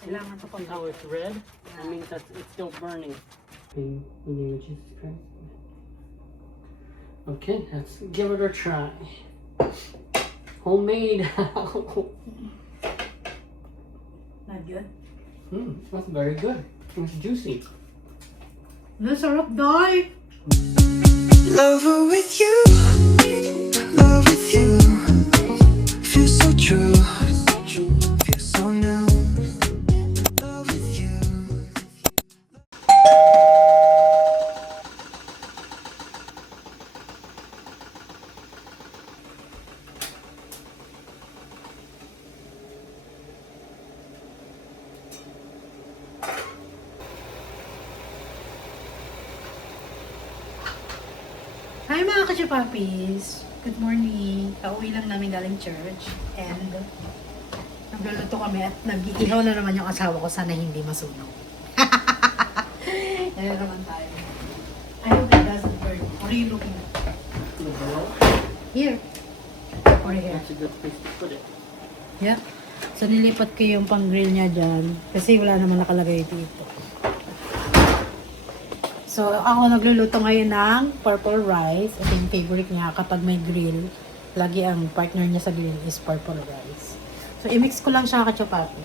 Kailangan to pag Now it's red. That means that it's still burning. In the name of Jesus Christ. Okay, let's give it a try. Homemade. Not good. That's very good. It's juicy. Nasarap, Day! Lover with you, love with you. Feels so true, feels so new. Love with you. Hi mga kachipapis! Good morning! Kauwi lang namin galing church and nagluluto kami at nag-iihaw na naman yung asawa ko, sana hindi masunog. Yan naman tayo. I hope it doesn't burn. What are you looking at? The bowl. Here. Or here. That's a good place to put it. Yeah. So nilipat ko yung pang-grill niya dyan kasi wala naman nakalagay dito. So ako nagluluto ngayon ng purple rice. Ito yung favorite niya kapag may grill. Lagi ang partner niya sa grill is purple rice. So i-mix ko lang siya kachupapi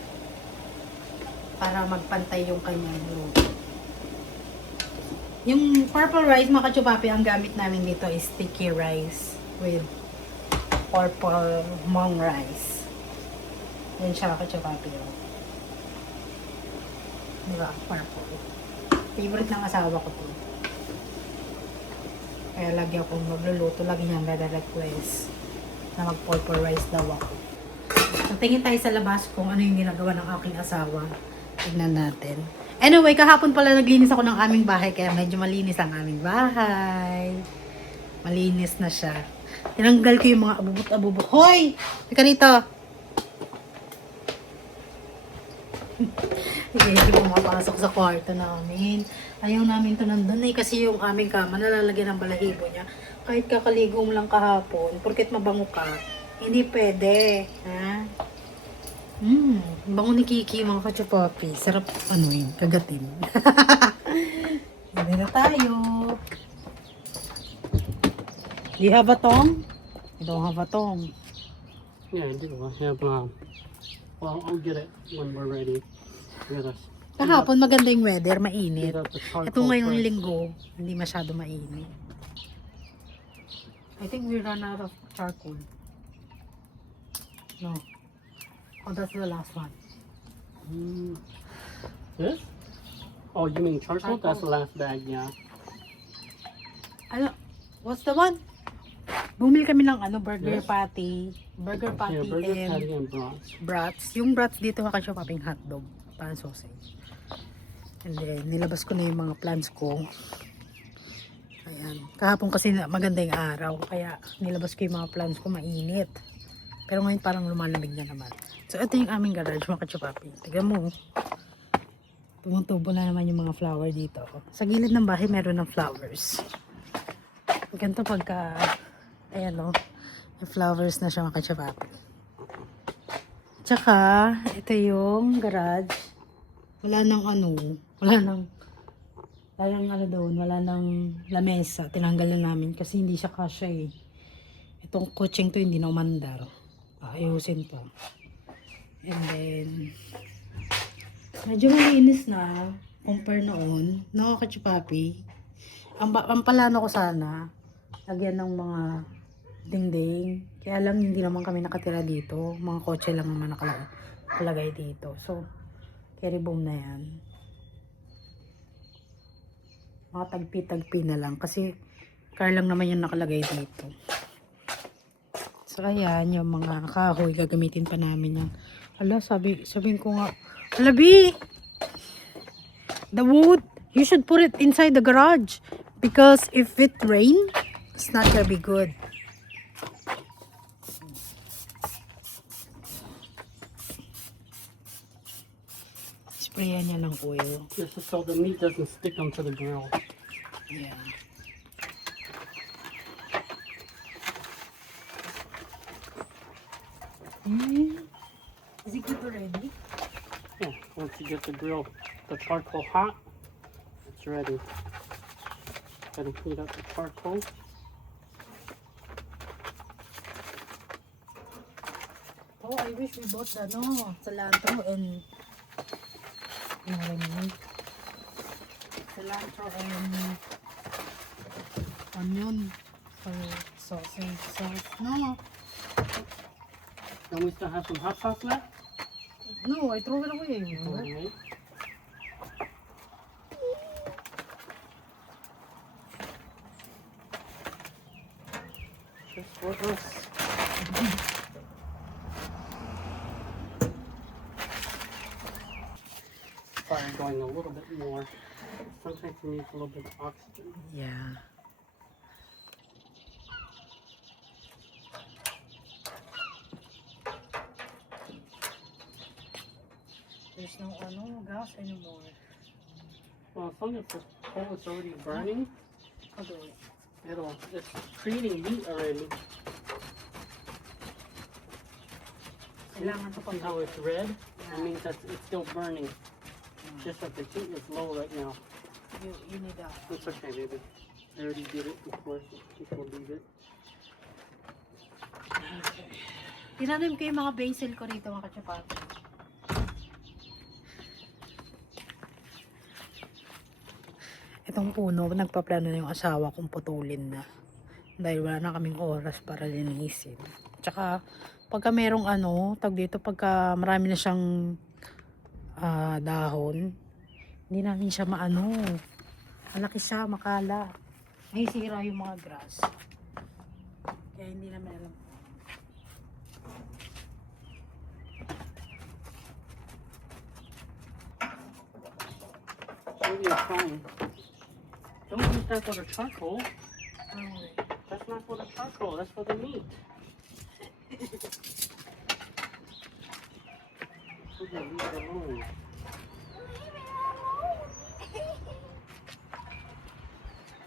para magpantay yung kanyang luto. Yung purple rice mga kachupapi, ang gamit namin dito is sticky rice with purple mung rice. Yan siya kachupapi. Diba? Purple. Favorite ng asawa ko to. Kaya lagi akong magluluto, lagi niyang request na mag-purple rice daw ako. So, tingin tayo sa labas kung ano yung ginagawa ng aking asawa. Tignan natin. Anyway, kahapon pala naglinis ako ng aming bahay, kaya medyo malinis ang aming bahay. Malinis na siya. Tinanggal ko yung mga abubot-abubot. Hoy! Teka rito! Hindi pumapasok sa kwarto namin. Ayaw namin to nandun eh. Kasi yung aming kama, nalalagyan ng balahibo niya. Kahit kakaligo mo lang kahapon, porket mabango ka, hindi pwede. Ha? Bango ni Kiki, mga kachupapi. Sarap, ano yun, kagatin. Hindi na tayo. Do you have a tong? I don't have a tong. Yeah, I do. I have, well, I'll get it when we're ready. Let us. Kahapon maganda yung weather, mainit. Get out the charcoal Ito ngayong first. linggo, hindi masyado mainit. I think we ran out of charcoal. No. Oh, that's the last one. This? Oh, you mean charcoal? Charcoal. That's the last bag, yeah. Ano? What's the one? Bumili kami ng burger Yes. patty. Burger patty Yeah, burger and patty and brats. brats. Yung brats dito kakachopaping hotdog. Parang sausage. And then, nilabas ko na yung mga plants ko. Ayan. Kahapon kasi maganda yung araw. Kaya nilabas ko yung mga plants ko, mainit. Pero ngayon parang lumalamig na naman. So, ito yung aming garage, mga kachupapi. Tignan mo. Tumutubo na naman yung mga flower dito. Sa gilid ng bahay, meron ng flowers. Ganito pagka, ayan o, may flowers na siya, mga kachupapi. Tsaka, ito yung garage. Wala nang wala nang lamesa. Tinanggal na namin kasi hindi siya kasya eh. Itong kutseng to hindi na umandar. Ayusin to. And then, medyo malinis na compare noon. Nakakachupapi. Ang palano ko sana, lagyan ng mga dingding. Kaya lang hindi naman kami nakatira dito. Mga kotse lang naman nakalagay dito. So, carry boom na yan. Mga tagpi-tagpi na lang. Kasi car lang naman yung nakalagay dito. So, ayan. Yung mga kahoy, gagamitin pa namin yan. Hala, sabihin ko nga, hala, B! The wood, you should put it inside the garage. Because if it rain, it's not gonna be good. Sprayan niya ng oil. This is so the meat doesn't stick onto the grill. Yeah. Is it good already? Yeah, once you get the grill, the charcoal hot, it's ready. Gotta heat up the charcoal. Oh, I wish we bought the cilantro and you know what I mean? Cilantro and onion for sausage sauce. No, And we still have some hot sauce left. no, I throw it away. Okay. Just for us. Fire going a little bit more. Sometimes you need a little bit of oxygen. Yeah. There's no gas anymore. Well, as long as the coal is already burning, I'll do it. it's creating heat already. Kailangan to See how it's red? That means that it's still burning. Just that the heat is low right now. You need that. It's okay, baby. I already did it before, so just will leave it. Tinanim ko yung mga basil ko rito mga katsupati. Itong puno, nagpaplano na yung asawa kong putulin na. Dahil wala na kaming oras para linisin. Tsaka, pagka merong tag dito, pagka marami na siyang dahon, hindi namin siya malaki siya, makala. May sira yung mga grass. Kaya hindi namin alam. Maybe it's fine. Don't use that for the charcoal. Oh, That's not for the charcoal, that's for the meat. Okay, leave it alone.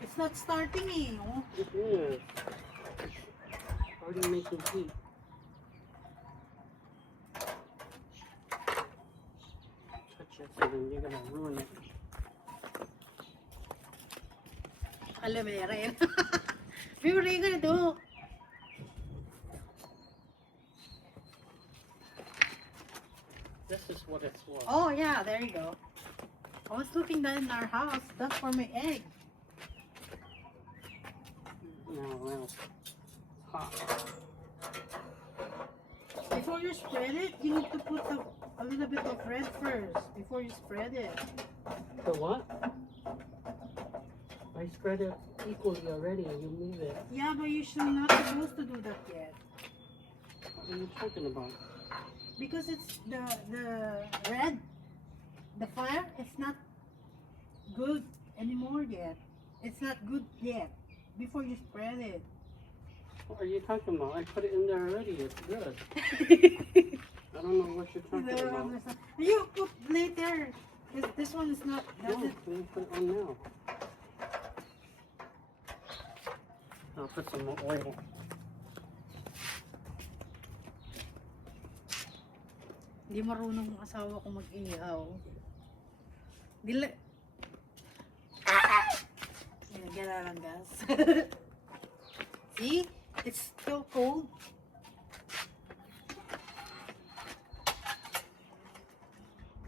it's not starting oh. It is. It's already making heat. Touch it, so then you're gonna ruin it. Alam mo yan. We were gonna do. This is what it's for. Oh yeah, there you go. I was looking that in our house. That's for my egg. No, well, it's hot. Before you spread it, you need to put a little bit of red first before you spread it. The what? I spread it equally already and you leave it. Yeah, but you should not supposed to do that yet What are you talking about? because it's the red, the fire. It's not good anymore yet. It's not good yet. Before you spread it. What are you talking about? I put it in there already. It's good. I don't know what you're talking about. You put later. This one is not. No, Doesn't. let me put it on now. I'll put some more oil. Hindi marunong ang asawa ko mag-ihaw. Dila. Nilagyan na lang gas. See? It's still cold.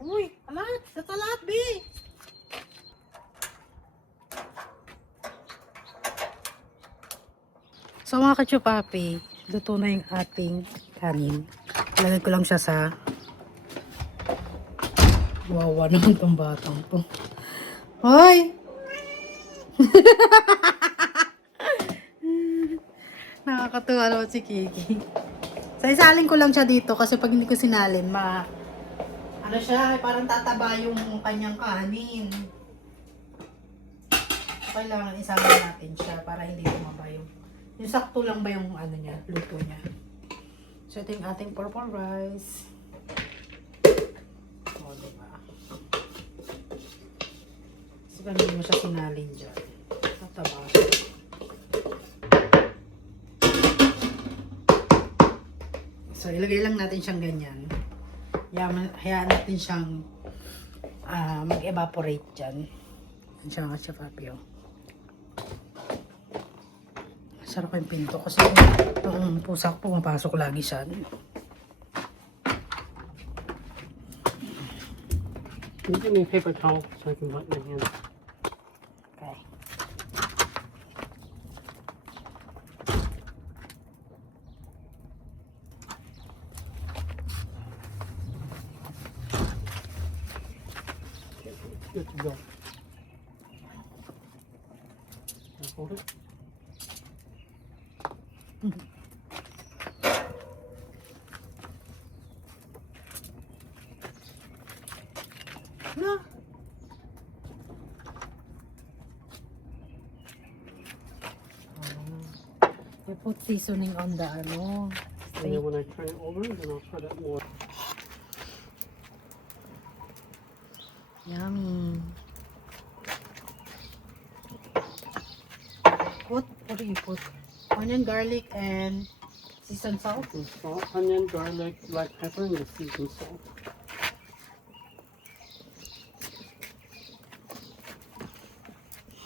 Uy, a lot. That's a lot, B. So mga kachupapi, luto na yung ating kanin. Lagay ko lang siya sa wawa naman tong batang to. Hoy! Nakakatuwa naman si Kiki. So isalin ko lang siya dito kasi pag hindi ko sinalin, ano siya, parang tataba yung kanyang kanin. Kailangan isalin natin siya para hindi tumaba yung sakto lang ba yung niya, luto niya. So ito yung ating purple rice. O, diba? Kasi pag hindi mo siya sinalin dyan, tataba siya. So, ilagay lang natin siyang ganyan. Hayaan natin siyang mag-evaporate dyan. Yan siya mga Kachapapi, oh. Sarap yung pinto kasi yung pusa ko pumapasok lagi siya. Can you give me a paper towel so I can wipe my hands? Okay. Good to go. Can I hold it? No. I put seasoning on the ano. And then when I turn it over, then I'll put it more. Yummy. What do you put? Onion, garlic, and seasoned salt. And salt, onion, garlic, black pepper, and the seasoned salt.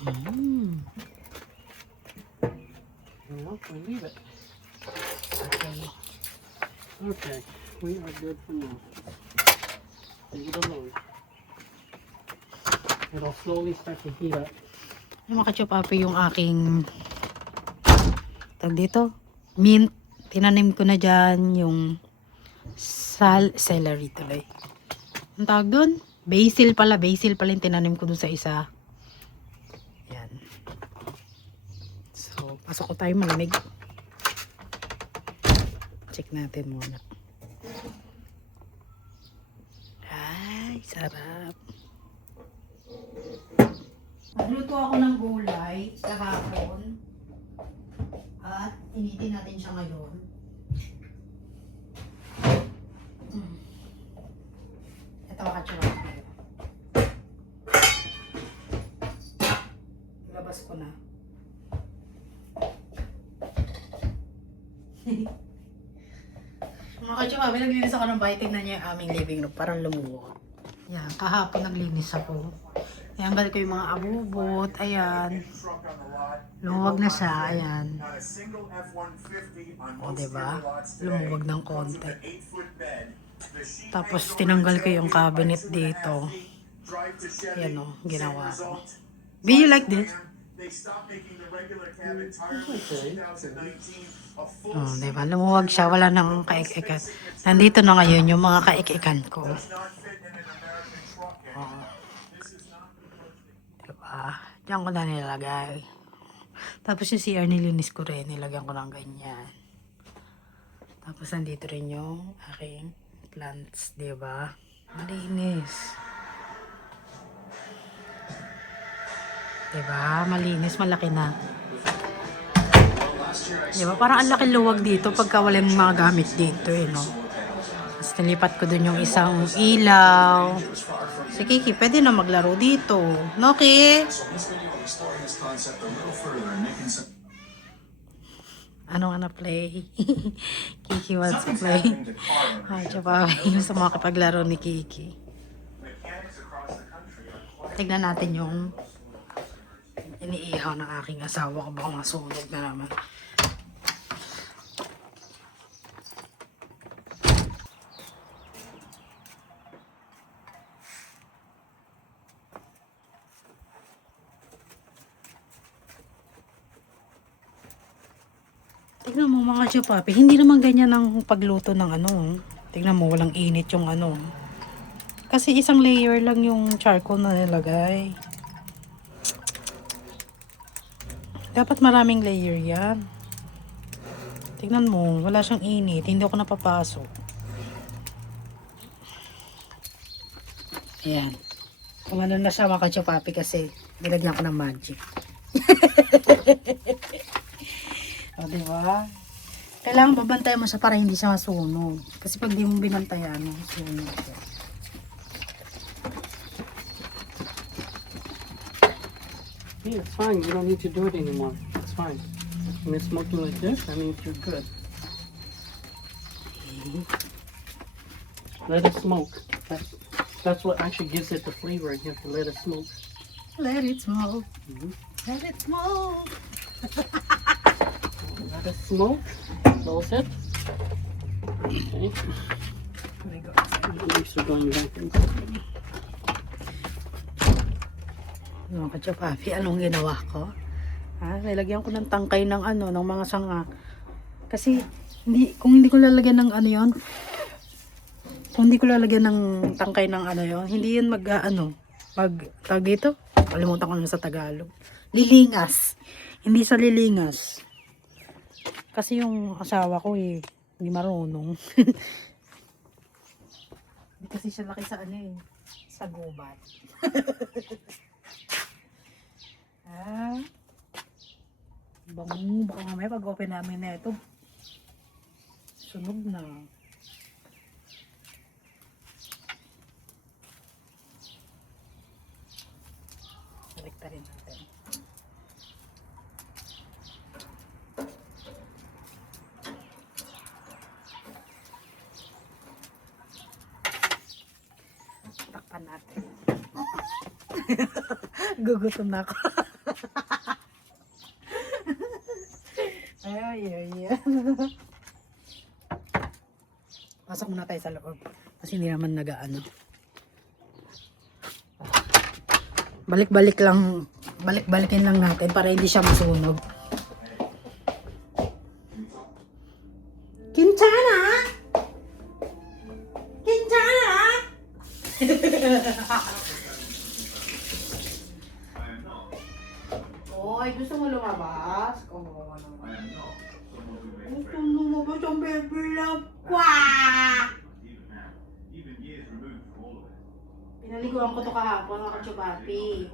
Well, we leave it. Okay, we are good for now. Leave it alone. It'll slowly start to heat up. Yung mga Kachapapi, yung aking tag dito, mint. Tinanim ko na dyan yung celery tuloy. Ang tawag doon? Basil pala yung tinanim ko doon sa isa. Yan. So, pasok ko tayo malamig. Check natin muna. Ay, sarap. Nagluto ako ng gulay kahapon. At initin natin siya ngayon. Ito mga Kachapapi. Labas ko na. Mga Kachapapi, naglinis ako ng bahay. Tignan niya yung aming living room. Parang lumuwag. Yan, kahapon naglinis ako. Ianggal ko yung mga abubot. Ayan. Lumuwag na siya. Ayan. O, diba? Lumuwag ng konti. Tapos, tinanggal ko yung cabinet dito. Ayan o, ginawa ko. Do you like this? Oh, diba? Lumuwag siya. Wala nang kaik-ikan. Nandito na ngayon yung mga kaik-ikan ko. Diyan ko na nilagay. Tapos yung CR nilinis ko rin. Nilagyan ko ng ganyan. Tapos nandito rin yung aking plants. Diba? Malinis. Diba? Malinis. Malaki na. Diba? Parang ang laki luwag dito pagka walang mga gamit dito. Eh, no? Tapos nilipat ko dun yung isang ilaw. Si Kiki, pwede na maglaro dito. No, Ki? Anong play? Kiki wants to play. Ay, tsaba, gusto makapaglaro ni Kiki. Tignan natin yung iniihaw ng aking asawa ko. Baka masunog na naman. Tignan mo mga Kachapapi, hindi naman ganyan ang pagluto ng ano. Tignan mo, walang init yung ano. Kasi isang layer lang yung charcoal na nilagay. Dapat maraming layer yan. Tignan mo, wala siyang init. Hindi ako napapasok. Ayan. Kung ano na siya mga Kachapapi kasi nilagyan ko ng magic. O, diba? Kailangan babantayan mo siya para hindi siya masunog. Kasi pag di mo binantayan, sunog siya. Hey, it's fine. You don't need to do it anymore. It's fine. When it's smoking like this, that means you're good. Let it smoke. That's what actually gives it the flavor. You have to let it smoke. Let it smoke. Mhm. Let it smoke. Let it smoke. Close it. Okay. Oh my God. The leaves are going back inside. Ano ka, Papi? Anong ginawa ko? Ha? Nilagyan ko ng tangkay ng ano, ng mga sanga. Kasi, kung hindi ko lalagyan ng ano yon, kung hindi ko lalagyan ng tangkay ng ano yon, hindi yun tawag dito? Kalimutan ko na sa Tagalog. Lilingas. Hindi sa lilingas. Kasi yung asawa ko hindi marunong. Hindi kasi siya laki sa sa gubat. Bango, baka mamaya pag-open namin na ito, sunog na. Balikta rin natin. Takpan natin. Gugutom na ako. Ay. Pasok muna tayo sa loob. Kasi hindi naman nagaano. Balik-balikin lang natin para hindi siya masunog. Kinchana! Kinchana! Oy, gusto mo lumabas? Kawawa naman. Gusto mo lumabas ang baby love ko. Pinaliguan ko to kahapon, mga kachubapi.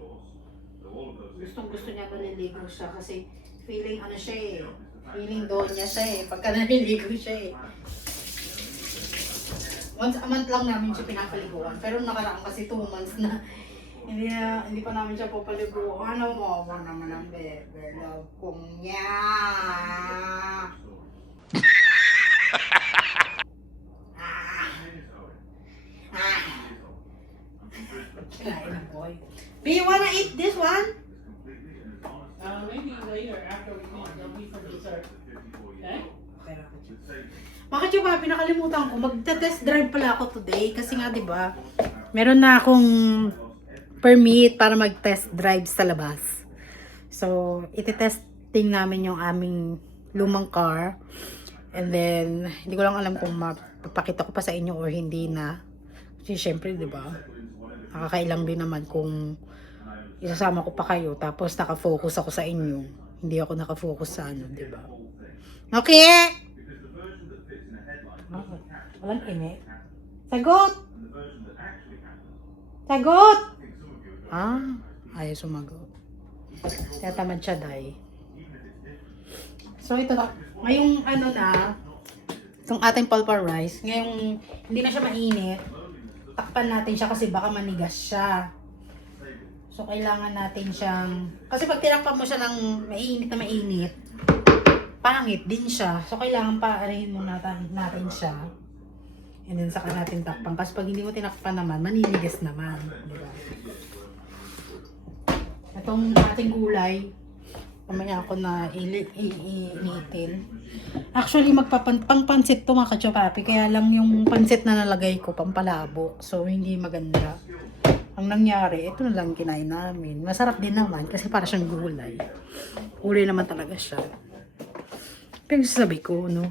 Gustong-gusto niya naliligo siya kasi feeling siya eh. Feeling donya siya eh. Pagka naliligo siya eh. Once a month lang namin siya pinapaliguan. Pero nakaraan kasi 2 months na. Hindi pa namin siya papaliguan. Ano mo naman ang baby love kong niya. Kinain na boy. Do you wanna eat this one? Maybe later after we eat, they'll be for dessert. Okay? Mga chupapi, nakalimutan ko, magta-test drive pala ako today kasi nga 'di ba? Meron na akong permit para mag-test drive sa labas. So, iti-testing namin yung aming lumang car. And then, hindi ko lang alam kung mapapakita ko pa sa inyo or hindi na. Kasi syempre, 'di ba? Nakakailang din naman kung isasama ko pa kayo tapos naka-focus ako sa inyo. Hindi ako naka-focus sa ano, 'di ba? Okay. Walang ini. Sagot! Sagot! Ayaw sumagot. Kaya tamad siya, day. So, ito na. Ngayong itong ating pulver rice, ngayong hindi na siya mainit, takpan natin siya kasi baka manigas siya. So, kailangan natin siyang, kasi pag tinakpan mo siya ng mainit, pangit din siya. So, kailangan paarahin mo natin siya. And then, saka natin takpan. Kasi pag hindi mo tinakpan naman, maninigas naman. Diba? Itong ating gulay, mamaya ako na iniitin. Actually, pang-pansit to mga kachopapi. Kaya lang yung pansit na nalagay ko, pampalabo. So, hindi maganda. Ang nangyari, ito na lang kinain namin. Masarap din naman kasi para siyang gulay. Gulay naman talaga siya. Pero sabi ko, no?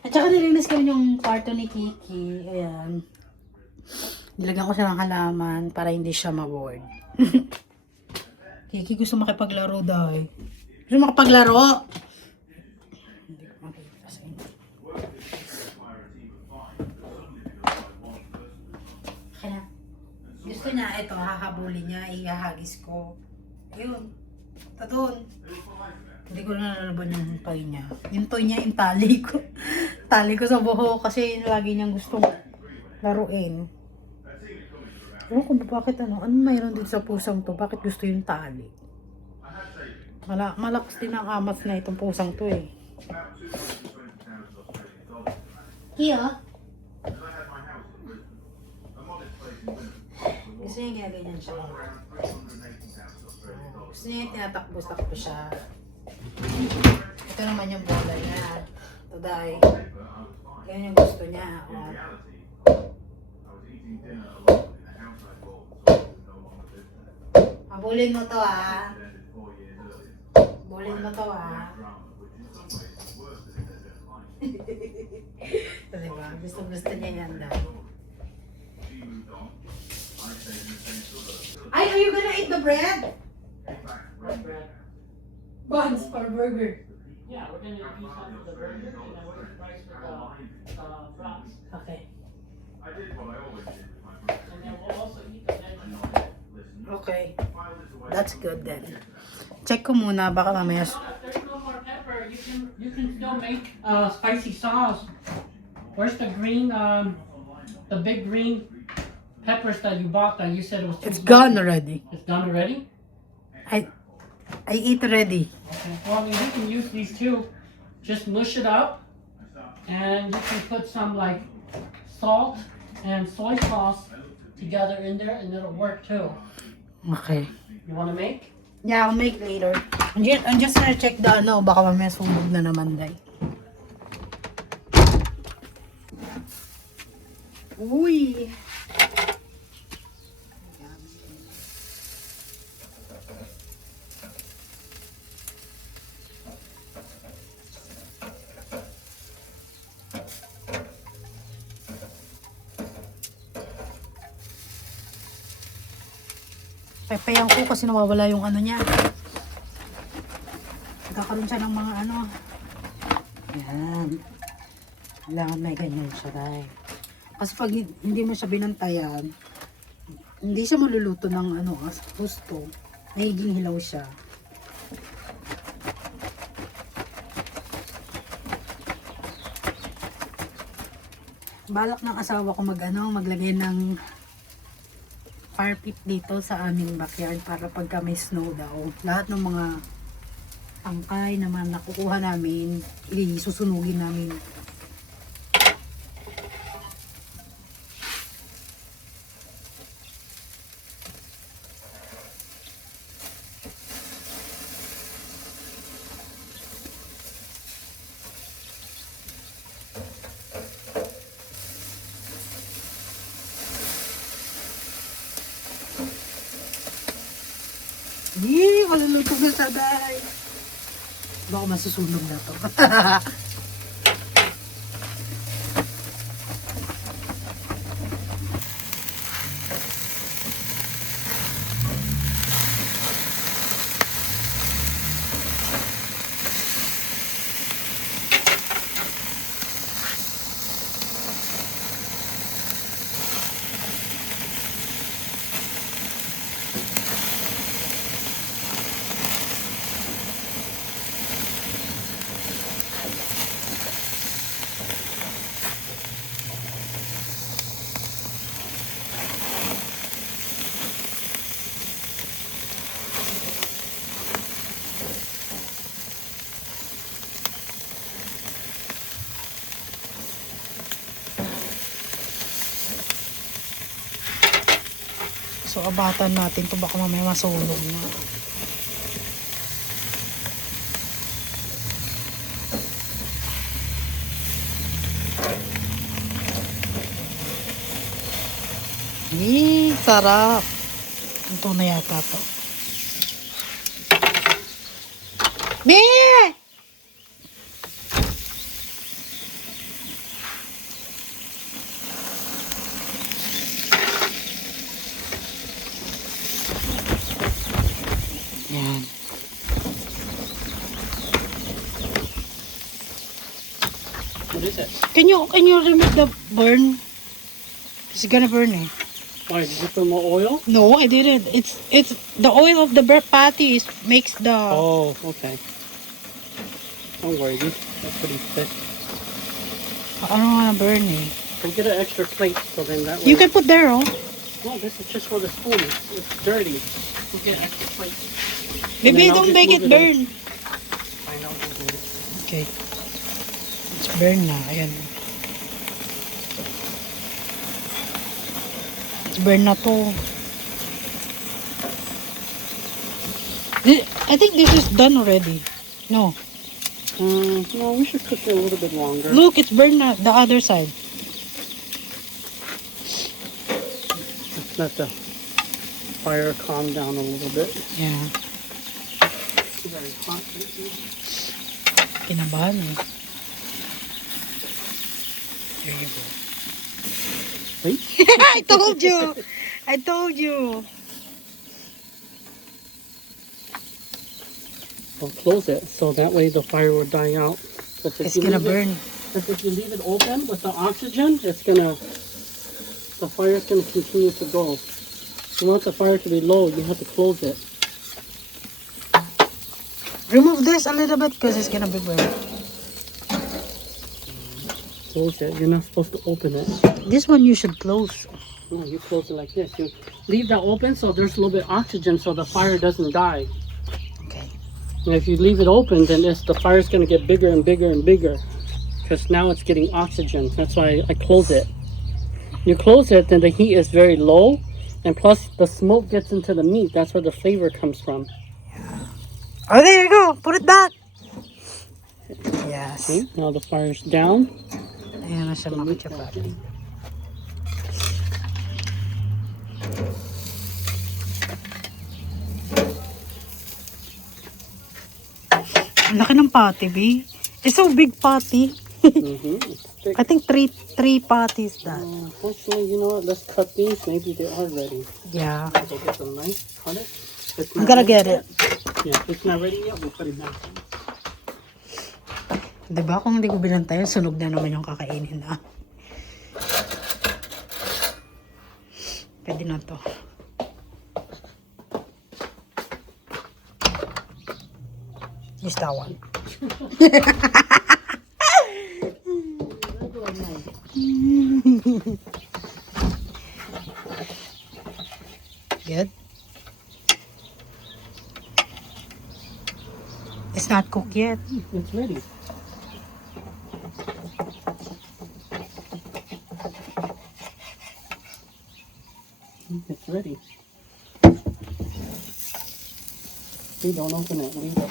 At saka nilinis ko yung kwarto ni Kiki. Ayan. Nilagyan ko siya ng halaman para hindi siya ma-bored. Kiki, gusto makipaglaro dahil. Gusto makipaglaro? Hindi ko makikita sa inyo. Kaya, gusto niya, ito, hahabulin niya, ihahagis ko. Ayun. Tatun. Hindi ko na nalaban yung toy niya. Yung toy niya, yung tali ko. Tali ko sa buhok kasi lagi niyang gustong laruin. Ewan ko bakit ano mayroon din sa pusang to? Bakit gusto yung tali? Malakas din ang amas na itong pusang to eh. Here. Gusto niya ginaganyan siya. Gusto niya tinatakbo-takbo siya. Ito naman yung bola niya. Today. Yan yung gusto niya. Oh. Habulin mo to ah. Habulin mo to ah. Diba? Gusto niya yan dahil. Ay, are you gonna eat the bread? Buns or burger? Yeah, we're gonna use some of the burger and then we're gonna rice with the fries. Okay. And then we'll also eat the veggies. Okay. That's good then. Check ko muna, baka mamaya. If there's no more pepper, you can still make spicy sauce. Where's the green the big green peppers that you bought that you said it was too It's spicy? gone already. It's done already? I eat already. Okay. Well, you can use these too. Just mush it up, and you can put some like salt and soy sauce together in there, and it'll work too. Okay. You want to make? Yeah, I'll make later. I'm just gonna check the ano, baka mamaya sunog na naman day. Uy! Pepeyan ko kasi nawawala yung ano niya. Nagkakaroon siya ng mga ano. Yan. Kailangan may ganyan siya dahil. Kasi pag hindi mo siya binantayan, hindi siya maluluto ng ano, gusto. Nagiging hilaw siya. Balak ng asawa ko maglagay ng fire pit dito sa aming backyard para pagka may snow daw, lahat ng mga tangkay naman nakukuha namin, isusunugin namin. Yee, maluluto na sa day. Baka masusunog na to. So, abatan natin to baka mamaya masunog na. Sarap. Ito na yata to. Be! Yan. What is it? Can you remove the burn? It's gonna burn eh. Why, did you put more oil? No, I didn't. It's the oil of the patty makes the. Oh, okay. Don't worry, they're pretty thick. I don't wanna burn eh. Go get an extra plate so then that way. You can put there, oh. No, this is just for the spoon. It's dirty. Go get an extra plate. Maybe then I'll don't just make move it it burn. I know. Okay. It's burn na. Ayan. Burn na to. I think this is done already. No. No, we should cook it a little bit longer. Look, it's burned na the other side. Let's let the fire calm down a little bit. Yeah. It's very hot lately. Kinabahan eh. There you go. Wait. I told you! I told you! I'll close it so that way the fire will die out. But It's gonna burn. If you leave it open with the oxygen, the fire's gonna continue to go. You want the fire to be low, you have to close it. Remove this a little bit because it's gonna be burned. Close it. You're not supposed to open it. This one you should close. No, you close it like this. You leave that open so there's a little bit of oxygen so the fire doesn't die. Okay. And if you leave it open, then the fire's gonna get bigger and bigger and bigger. Because now it's getting oxygen. That's why I close it. You close it, then the heat is very low. And plus the smoke gets into the meat. That's where the flavor comes from. Oh, there you go. Put it back. Yes. See? Now the fire's down. Ayan na siya mga chapati. Ang laki ng patty, B. It's so big patty. It's thick. I think three patties that. Unfortunately, you know what? Let's cut these. Maybe they are ready. Yeah. So get some knife, cut it. It's I'm not gonna ready get it. yet. Yeah, if it's not ready yet, we'll put it back. Diba kung hindi ko binantayan, sunog na naman yung kakainin na. Pwede na to. Use that one. Good. It's not cooked yet. It's ready. It's ready. See, don't open it. Leave it.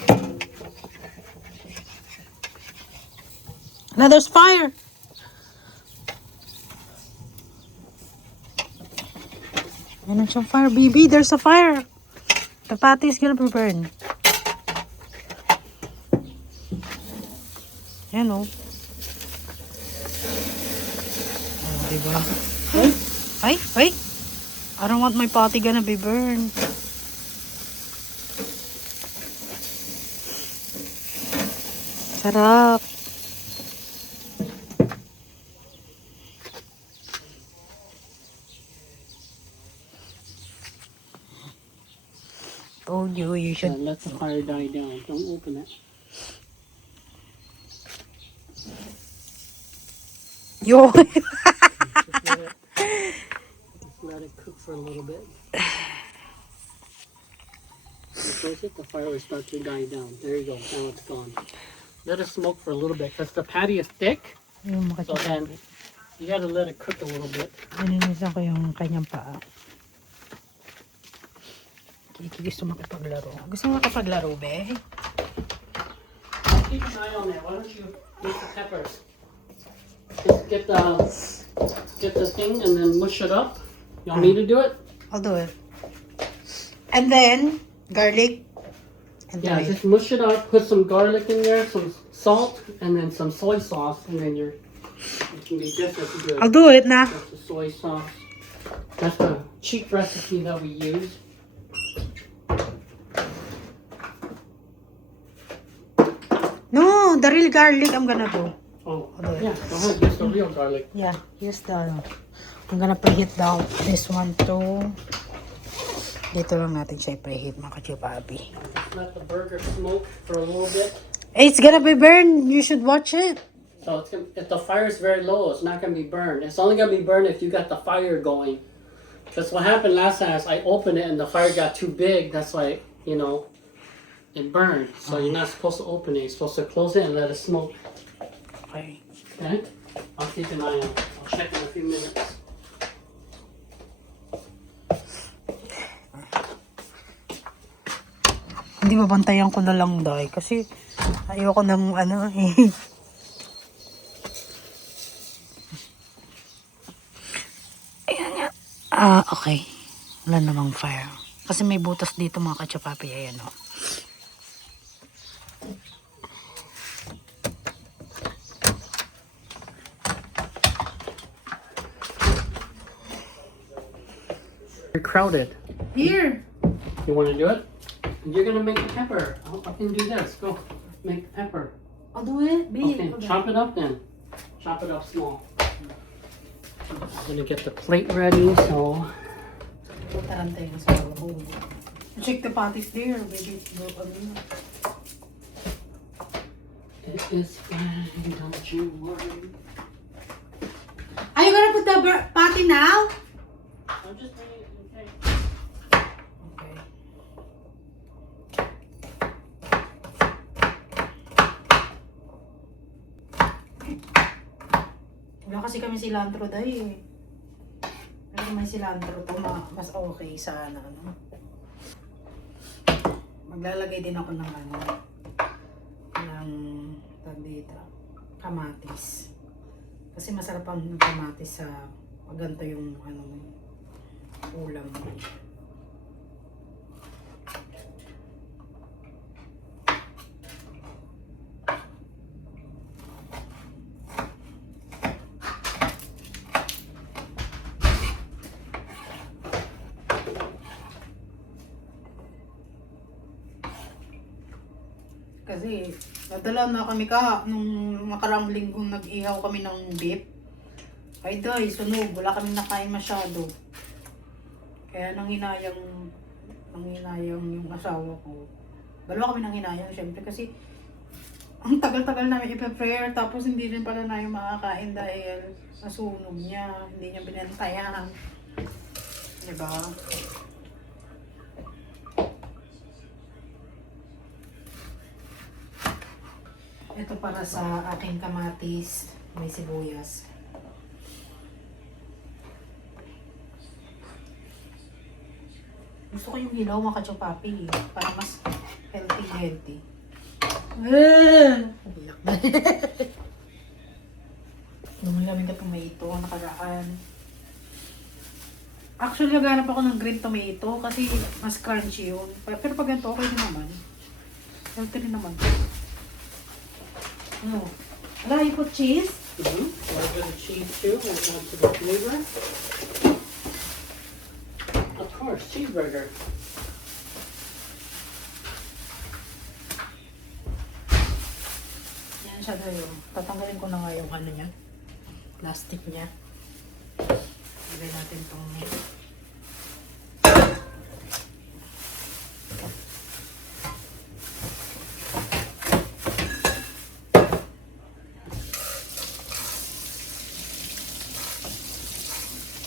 Now there's fire. And there's some fire, baby. There's a fire. The patty is gonna be burned. Yan o. Oh, diba? Ay, wait. I don't want my patty gonna be burned. Sarap. Told you, you should. Let the fire die down. Don't open it. Yo. Just let it cook for a little bit. Close it, the fire will start to die down. There you go. Now it's gone. Let it smoke for a little bit because the patty is thick. Yung So then you gotta let it cook a little bit. Nilinisan ko yung kanyang paa. Kiki gusto makipaglaro. Gusto mo makipaglaro, be? Keep an eye on it. Why don't you make the peppers? Just get the thing and then mush it up. You want me to do it? I'll do it. And then, garlic. And Yeah, then just mush it up. Put some garlic in there, some salt, and then some soy sauce, and then it can be just as good. I'll do it na. That's the soy sauce. That's the cheap recipe that we use. No, the real garlic I'm gonna do. Oh, I'll do it. yeah. Go ahead. Use the real garlic. Yeah, use the, I'm gonna preheat down this one too. Dito lang natin siya i-preheat, mga kachupabi. Let the burger smoke for a little bit. It's gonna be burned. You should watch it. So if the fire is very low, it's not gonna be burned. It's only gonna be burned if you got the fire going. Because what happened last time is I opened it and the fire got too big. That's why, you know, it burned. So you're not supposed to open it. You're supposed to close it and let it smoke. Okay. Okay? I'll keep an eye on it. I'll check in a few minutes. Hindi, babantayan ko na lang dahil kasi ayoko ng ano eh. Ayan nga. Okay. Wala namang fire. Kasi may butas dito mga kachapapi. Ayan o. You're crowded. Here! You want to do it? You're gonna make the pepper. I can do this. Go, make the pepper. I'll do it. Okay, chop it up then. Chop it up small. I'm gonna get the plate ready. So Tarantay na sa loob. Check the patties there, baby. it is fine. Don't you worry. Are you gonna put the patty now? I'm just waiting. Okay. Okay. Wala kasi kami cilantro dahil eh. Pero kung may cilantro to, mas okay sana. Ano? Maglalagay din ako ng ano, ng dito, kamatis. Kasi masarap ang kamatis sa ganito yung ano, ulam. Kasi nadala na kami nung nakarang linggong nag-ihaw kami ng beef. Ay day, sunog. Wala kami nakain masyado. Kaya nanghinayang yung asawa ko. Dalawa kami nanghinayang syempre kasi ang tagal-tagal namin i-prepare tapos hindi rin pala na yung makakain dahil nasunog niya. Hindi niya binantayan. Diba? Ito para sa aking kamatis, may sibuyas. Gusto ko yung hilaw mga kachopapi para mas healthy. Iyak na. Lumalamig na tomato, nakaraan. Actually, naghanap ako ng green tomato kasi mas crunchy yun. Pero pag ganito, okay din naman. Healthy rin naman. No. Wala, you put cheese? Mm-hmm. So I got the cheese too. And add to the flavor. Of course, cheeseburger. Yan siya doon. Tatanggalin ko na nga yung ano niya. Plastic niya. Ilagay natin itong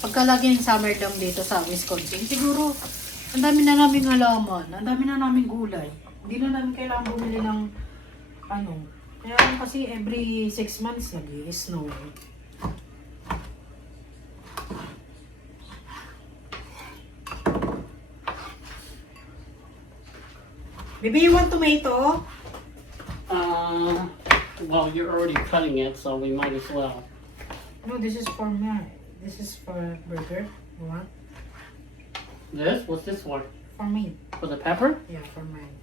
pagkalaging summer lang dito sa Wisconsin, siguro ang dami na naming halaman, ang dami na naming gulay. Hindi na namin kailangan bumili ng ano. Kaya kasi every 6 months nag-i-snow. Baby, you want tomato? Well, you're already cutting it, so we might as well. No, this is for me. This is for burger. You want? This? What's this for? For me. For the pepper? Yeah, for mine.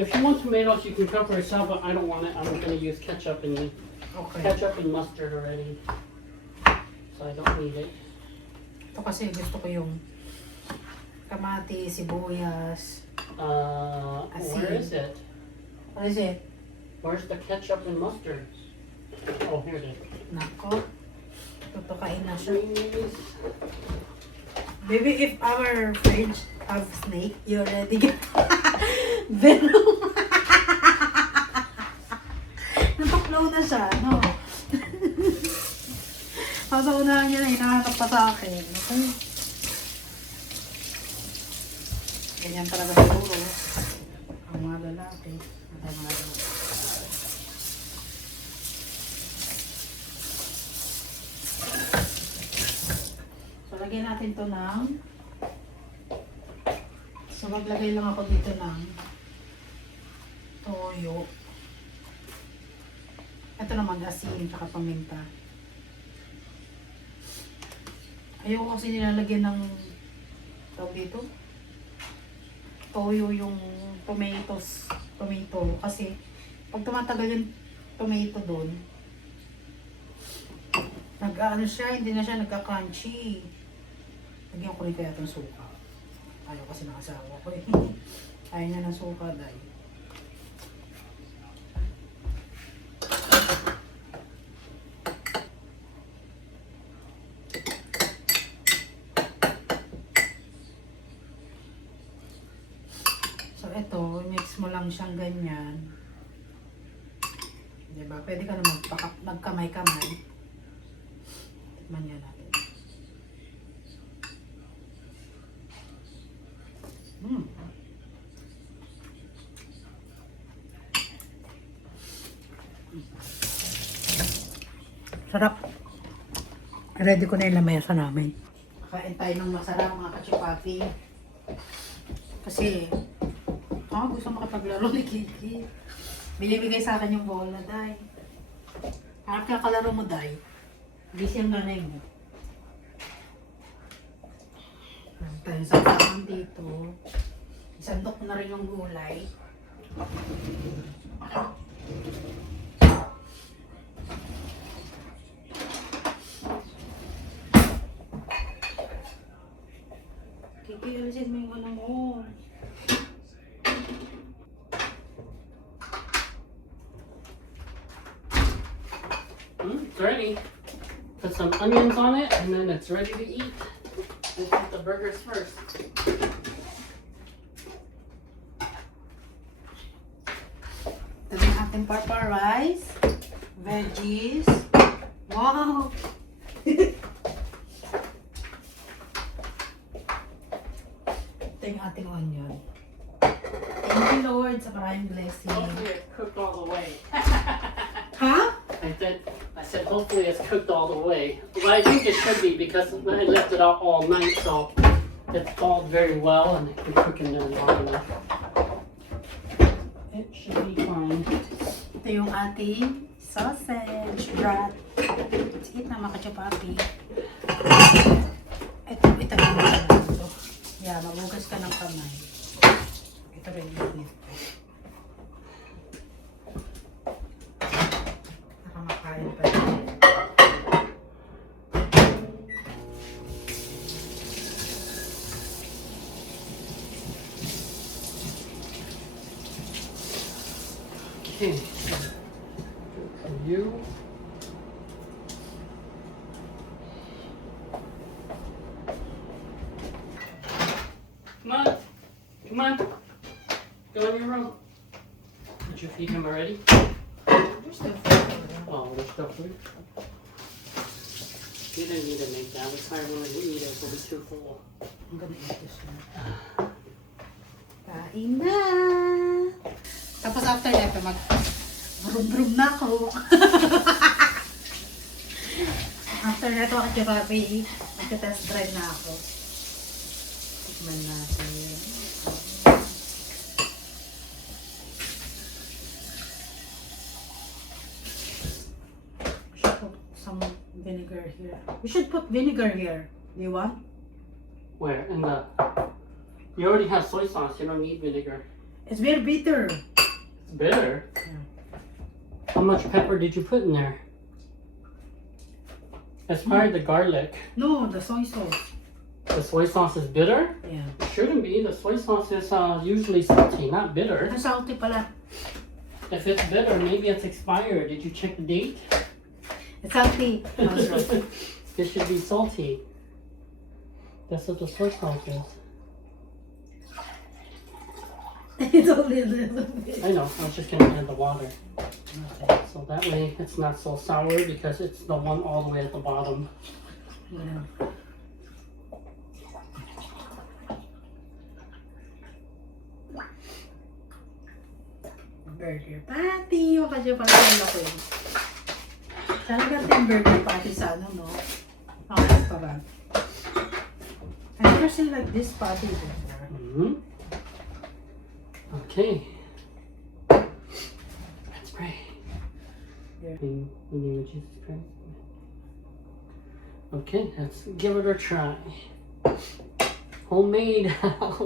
If you want tomatoes, you can cut for yourself, but I don't want it. I'm gonna use ketchup and mustard already, so I don't need it. Ito kasi gusto ko yung kamatis, sibuyas. Where is it? What is it? Where's the ketchup and mustard? Oh, here it is. Nako. Tutukain na siya. Please. Baby, if our fridge have snake, you already get venom. Natuklaw na siya, no? Nasa unahan niya na, hinahanap pa sa akin. Okay. Ganyan talaga siguro. Ang mga lalaki. Ang mga lalaki. So, lagyan natin to ng... So, maglagay lang ako dito ng toyo. Ito naman asin tsaka paminta. Ayoko kasi nilalagyan ng tawag dito. Toyo yung tomato kasi pag tumatagal yung tomato doon, nag-ano siya, hindi na siya nagka-crunchy. Lagyan ko rin kaya itong suka. Ayaw kasi ng asawa ko eh. Ayaw niya ng suka dahil. So ito, mix mo lang siyang ganyan. Diba? Pwede ka na magkamay-kamay. Tikman niya natin. Sarap. Ready ko na yung lamesa namin. Kain tayo ng masarap mga kachipapi. Kasi, gusto makapaglaro ni Kiki. Binibigay sa akin yung bola, Day. Harap ka kalaro mo, Day. Busy ang nanay mo. Meron tayong sasaman dito. Isandok ko na rin yung gulay. Kiki, alisin mo yung ano mo. It's ready. Put some onions on it, and then it's ready to eat. We'll put the burgers first. Ito yung ating purple rice, veggies. Wow! Ito yung ating onion. Thank you, Lord, sa maraming blessing. Hopefully it's cooked all the way. Ha? I said hopefully it's cooked all the way. Well, I think it should be because I left it out all night, so it's thawed very well and it's cooking there long enough. It should be fine. Ito yung ating sausage brat. Let's eat na mga kachapapi. Ito yung ito. Yeah, mabugas ka ng kamay. Ito rin yung ito. Nakamakain pa rin. Okay. For you. Come on. Come on. Go in your room. Did you feed him already? There's still food. Oh, there's still food? You didn't need to make that. It's hard when we eat it. We'll be too full. I'm gonna eat this one. Kain na! Tapos after that, mag-brum-brum na ako. After that, kachipapi, mag-test drive na ako. Tikman natin. We should put some vinegar here. We should put vinegar here. Do you want? Where? In the... You already have soy sauce. You don't need vinegar. It's very bitter. It's bitter. Yeah. How much pepper did you put in there? It's probably the garlic. No, the soy sauce. The soy sauce is bitter? Yeah. It shouldn't be. The soy sauce is usually salty, not bitter. Ito salty pala. If it's bitter, maybe it's expired. Did you check the date? It's salty. It should be salty. That's what the soy sauce is. It's only a little bit. I know. I was just gonna add the water. Okay. So that way it's not so sour because it's the one all the way at the bottom. Yeah. Burger patty. Yung kadyo pa rin ako yun. Sana natin burger patty sa ano, no? Ang restaurant. I never seen like this patty before. Okay. there. In the name of Jesus Christ. Okay, let's give it a try. Homemade. Not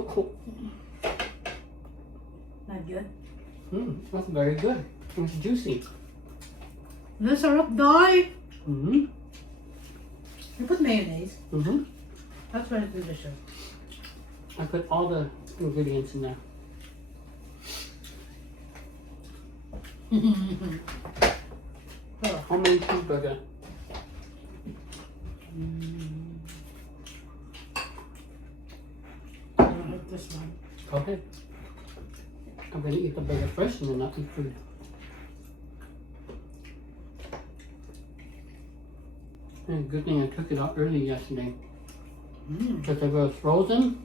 good. That's very good. It's juicy. Nasarap, Day! Mm-hmm. You put mayonnaise. Mm-hmm. That's why it's delicious. I put all the ingredients in there. Homemade cheeseburger. I don't like this one. Okay. I'm gonna eat the burger first and then I'll eat food. And good thing I took it out early yesterday. Because if it was frozen,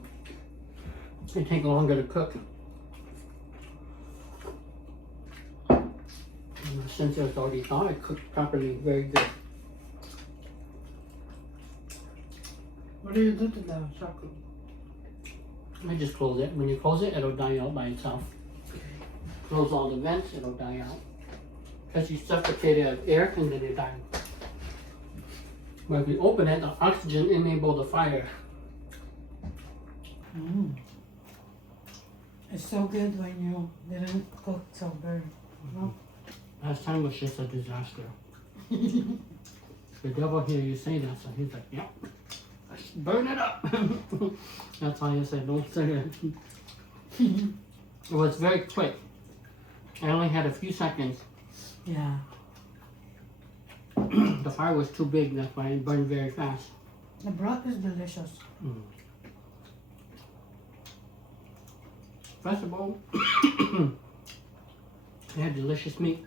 it'd take longer to cook. And since it was already thawed, it cooked properly, very good. What do you do to the chocolate? I just close it. When you close it, it'll die out by itself. Close all the vents, it'll die out. Because you suffocate it with air and then it dies. But if you open it, the oxygen enables the fire. It's so good when you didn't cook so burn. No? Last time was just a disaster. The devil hear you say that, so he's like, yeah, let's burn it up. That's why I said, don't say it. It was very quick. I only had a few seconds. Yeah. The fire was too big, that's why it burned very fast. The broth is delicious. First of all, it had delicious meat.